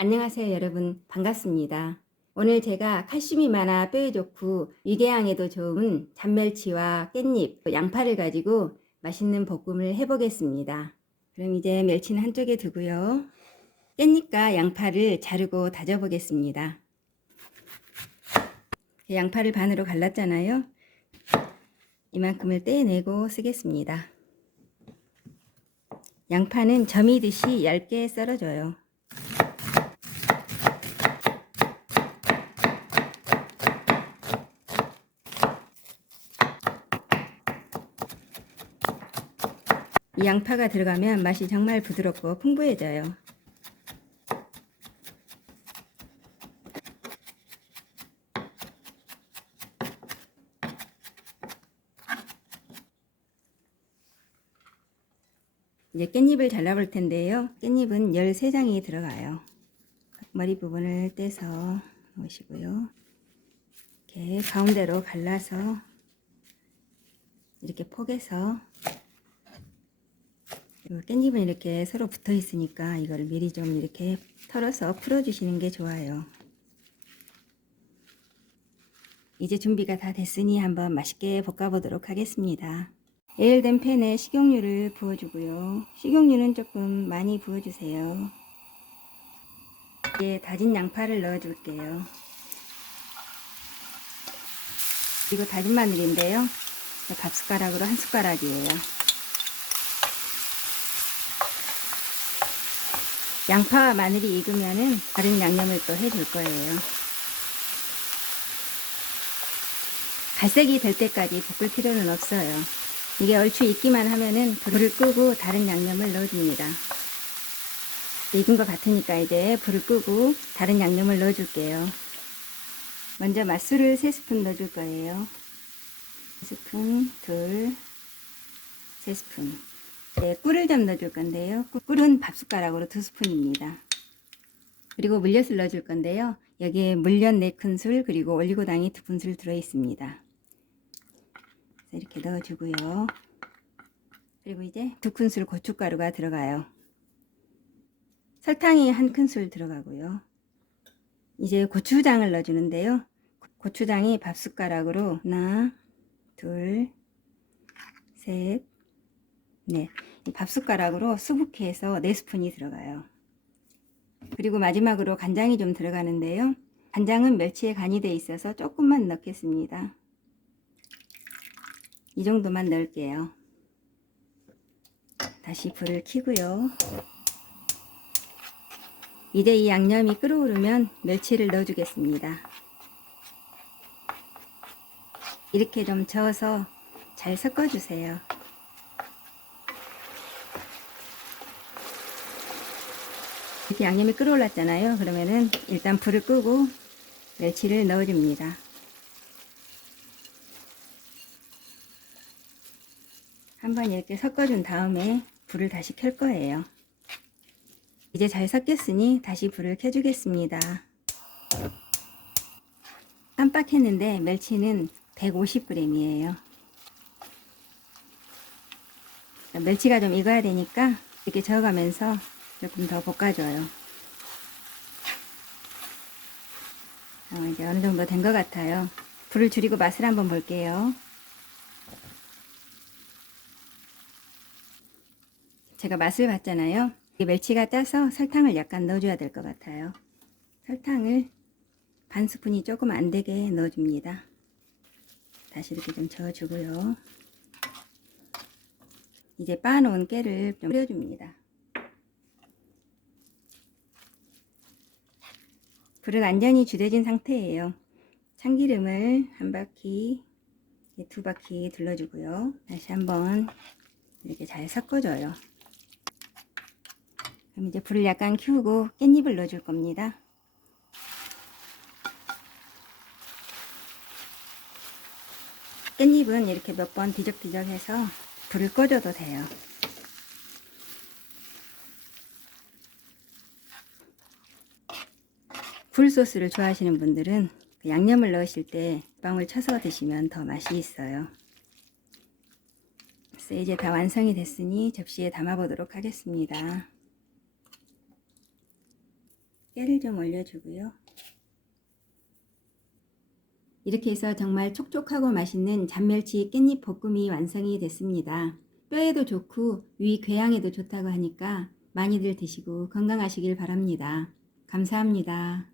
안녕하세요 여러분, 반갑습니다. 오늘 제가 칼슘이 많아 뼈에 좋고 위궤양에도 좋은 잔멸치와 깻잎, 양파를 가지고 맛있는 볶음을 해보겠습니다. 그럼 이제 멸치는 한쪽에 두고요. 깻잎과 양파를 자르고 다져 보겠습니다. 양파를 반으로 갈랐잖아요. 이만큼을 떼내고 쓰겠습니다. 양파는 점이듯이 얇게 썰어줘요. 이 양파가 들어가면 맛이 정말 부드럽고 풍부해져요. 이제 깻잎을 잘라볼 텐데요. 깻잎은 13장이 들어가요. 머리 부분을 떼서 놓으시고요. 이렇게 가운데로 갈라서 이렇게 포개서, 깻잎은 이렇게 서로 붙어 있으니까 이거를 미리 좀 이렇게 털어서 풀어 주시는 게 좋아요. 이제 준비가 다 됐으니 한번 맛있게 볶아 보도록 하겠습니다. 예열된 팬에 식용유를 부어주고요. 식용유는 조금 많이 부어주세요. 이제 다진 양파를 넣어줄게요. 그리고 다진 마늘인데요. 밥 숟가락으로 한 숟가락이에요. 양파와 마늘이 익으면은 다른 양념을 또 해줄 거예요. 갈색이 될 때까지 볶을 필요는 없어요. 이게 얼추 익기만 하면은 불을 끄고 다른 양념을 넣어줍니다. 익은 것 같으니까 이제 불을 끄고 다른 양념을 넣어줄게요. 먼저 맛술을 3스푼 넣어줄 거예요. 1스푼, 둘, 3스푼. 네, 꿀을 좀 넣어줄 건데요. 꿀은 밥숟가락으로 2스푼입니다. 그리고 물엿을 넣어줄 건데요. 여기에 물엿 4큰술 그리고 올리고당이 2큰술 들어있습니다. 이렇게 넣어주고요. 그리고 이제 2큰술 고춧가루가 들어가요. 설탕이 1큰술 들어가고요. 이제 고추장을 넣어주는데요. 고추장이 밥숟가락으로 하나, 둘, 셋, 넷. 밥숟가락으로 수북히 해서 4스푼이 들어가요. 그리고 마지막으로 간장이 좀 들어가는데요. 간장은 멸치에 간이 되어 있어서 조금만 넣겠습니다. 이 정도만 넣을게요. 다시 불을 켜고요. 이제 이 양념이 끓어오르면 멸치를 넣어주겠습니다. 이렇게 좀 저어서 잘 섞어주세요. 이렇게 양념이 끓어올랐잖아요. 그러면은 일단 불을 끄고 멸치를 넣어줍니다. 한번 이렇게 섞어준 다음에 불을 다시 켤 거예요. 이제 잘 섞였으니 다시 불을 켜주겠습니다. 깜빡했는데 멸치는 150g이에요. 멸치가 좀 익어야 되니까 이렇게 저어가면서 조금 더 볶아줘요. 이제 어느 정도 된 것 같아요. 불을 줄이고 맛을 한번 볼게요. 제가 맛을 봤잖아요. 멸치가 짜서 설탕을 약간 넣어줘야 될 것 같아요. 설탕을 반 스푼이 조금 안 되게 넣어줍니다. 다시 이렇게 좀 저어주고요. 이제 빻아놓은 깨를 좀 뿌려줍니다. 불을 완전히 줄여진 상태예요. 참기름을 한 바퀴, 2바퀴 둘러주고요. 다시 한번 이렇게 잘 섞어줘요. 그럼 이제 불을 약간 키우고 깻잎을 넣어줄 겁니다. 깻잎은 이렇게 몇 번 뒤적뒤적 해서 불을 꺼줘도 돼요. 굴소스를 좋아하시는 분들은 양념을 넣으실 때 빵을 쳐서 드시면 더 맛이 있어요. 그래서 이제 다 완성이 됐으니 접시에 담아 보도록 하겠습니다. 깨를 좀 올려주고요. 이렇게 해서 정말 촉촉하고 맛있는 잔멸치 깻잎 볶음이 완성이 됐습니다. 뼈에도 좋고 위 궤양에도 좋다고 하니까 많이들 드시고 건강하시길 바랍니다. 감사합니다.